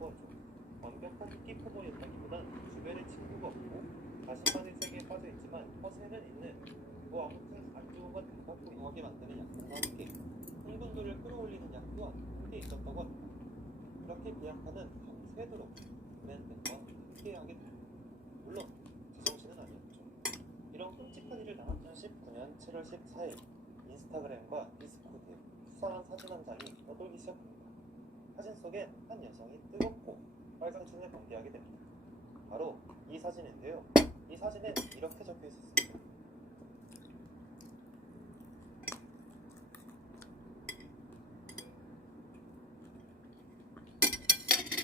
것, 완벽한 끼포먼이었다기보단 주변에 친구가 없고 자신만의 세계에 빠져있지만 허세는 있는 그와 항상 안 좋은 건 반갑고 인하게 만드는 약속과 함께 흥분도를 끌어올리는 약도 함께 있었다고 합니다. 그렇게 그 비약하는 밤새도록 브랜든과 함께하게 됩니다. 물론 지성씨는 아니었죠. 이런 끔찍한 일을 당한 2019년 7월 14일 인스타그램과 디스코드에 수상한 사진 한 장이 떠돌기 시작합니다. 사진 속엔 한 여성이 뜨겁고 빨간 춤을 경계하게 됩니다. 바로 이 사진인데요. 이 사진엔 이렇게 적혀 있었습니다.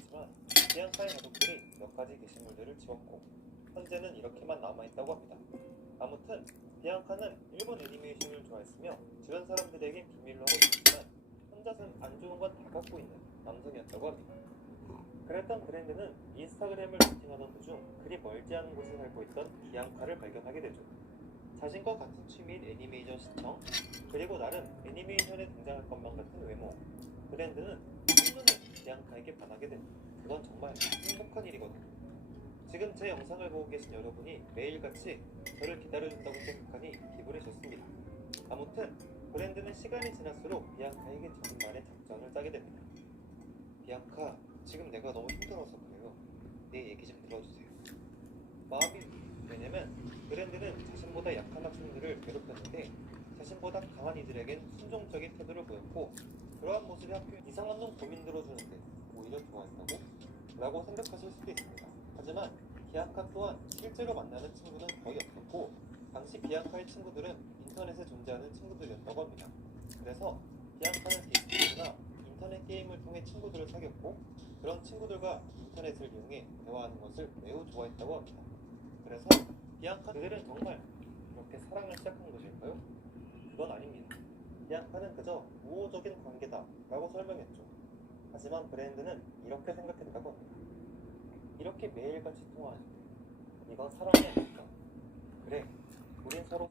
하지만 비앙카의 가족들이 몇 가지 게시물들을 지웠고 현재는 이렇게만 남아있다고 합니다. 아무튼 비앙카는 일본 애니메이션을 좋아했으며 주변 사람들에게 비밀로 하고 있었지만 혼자서는 안 좋은 건 다 갖고 있는 남성이었다고 합니다. 그랬던 브랜드는 인스타그램을 루팅하던 도중 그리 멀지 않은 곳에 살고 있던 비앙카를 발견하게 되죠. 자신과 같은 취미인 애니메이션 시청, 그리고 나름 애니메이션에 등장할 것만 같은 외모. 브랜드는 한눈에 비앙카에게 반하게 됩니다. 그건 정말 행복한 일이거든요. 지금 제 영상을 보고 계신 여러분이 매일같이 저를 기다려준다고 생각하니 기분이 좋습니다. 아무튼 브랜드는 시간이 지날수록 비앙카에게 정말의 작전을 짜게 됩니다. 비앙카, 지금 내가 너무 힘들어서 그래요. 내 얘기 좀 들어주세요. 마음이 왜냐면 브랜드는 자신보다 약한 학생들을 괴롭혔는데 자신보다 강한 이들에겐 순종적인 태도를 보였고 그러한 모습이 학교에 이상한 놈 고민 들어주는데 오히려 좋아했다고? 라고 생각하실 수도 있습니다. 하지만 비앙카 또한 실제로 만나는 친구는 거의 없었고 당시 비앙카의 친구들은 인터넷에 존재하는 친구들이었다고 합니다. 그래서 비앙카는 디스코드나 인터넷 게임을 통해 친구들을 사귀었고 그런 친구들과 인터넷을 이용해 대화하는 것을 매우 좋아했다고 합니다. 그래서 비앙카 그들은 정말 그렇게 사랑을 시작한 것일까요? 그건 아닙니다. 비앙카는 그저 우호적인 관계다 라고 설명했죠. 하지만 브랜드는 이렇게 생각했다고 합니다. 이렇게 매일같이 통화하는데 이건 사랑이 아닐까? 그래, 우린 서로